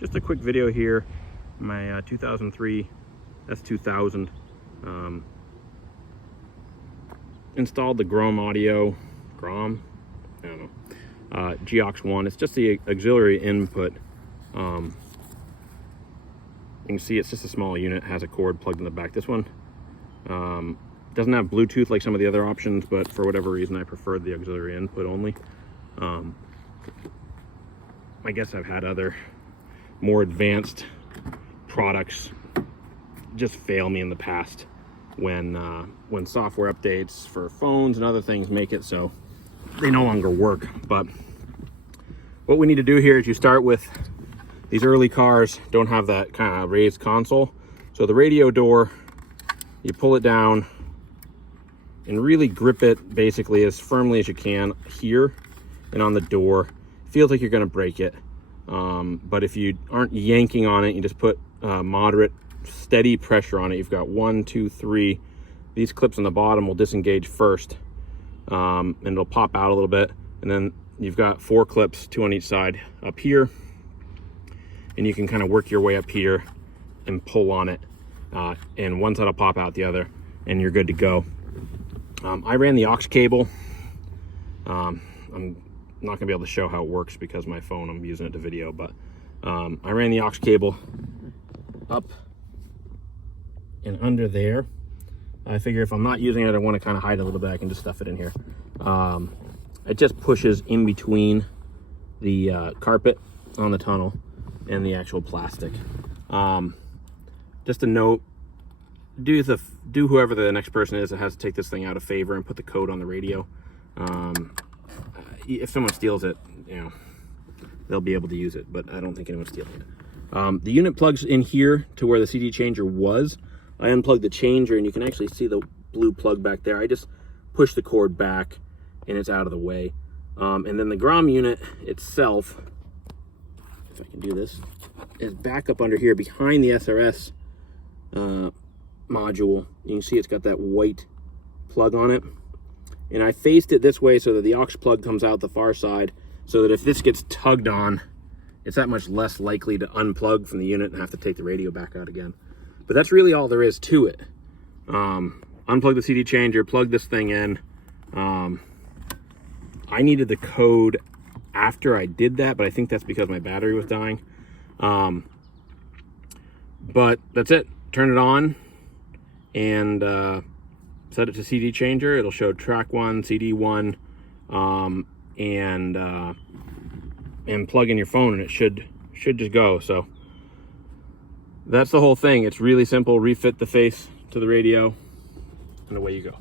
Just a quick video here. My 2003 S2000 installed the Grom I don't know, G-AUX1. It's just the auxiliary input. You can see it's just a small unit, has a cord plugged in the back. This one doesn't have Bluetooth like some of the other options, but for whatever reason I preferred the auxiliary input only. I guess I've had other more advanced products just fail me in the past when software updates for phones and other things make it so they no longer work. But what we need to do here is you start with these early cars don't have that kind of raised console, so the radio door, you pull it down and really grip it basically as firmly as you can here and on the door. Feels like you're going to break it, but if you aren't yanking on it, you just put moderate steady pressure on it. You've got 1, 2, 3. These clips on the bottom will disengage first, and it'll pop out a little bit, and then you've got 4 clips, 2 on each side up here, and you can kind of work your way up here and pull on it, and one side will pop out the other, and you're good to go. I ran the aux cable. I'm not gonna be able to show how it works because my phone, I'm using it to video, but I ran the aux cable up and under there. I figure if I'm not using it, I want to kind of hide a little bit, I can just stuff it in here. It just pushes in between the carpet on the tunnel and the actual plastic. Just a note, do whoever the next person is that has to take this thing out a favor and put the code on the radio. If someone steals it, you know, they'll be able to use it, but I don't think anyone's stealing it. The unit plugs in here to where the CD changer was. I unplugged the changer and you can actually see the blue plug back there. I just push the cord back and it's out of the way. And then the Grom unit itself, if I can do this, is back up under here behind the SRS module. You can see it's got that white plug on it. And I faced it this way so that the aux plug comes out the far side, so that if this gets tugged on, it's that much less likely to unplug from the unit and have to take the radio back out again. But that's really all there is to it. Unplug the CD changer, plug this thing in. I needed the code after I did that, but I think that's because my battery was dying. But that's it. Turn it on and set it to CD changer. It'll show track 1, CD 1, and plug in your phone, and it should just go. So that's the whole thing. It's really simple. Refit the face to the radio, and away you go.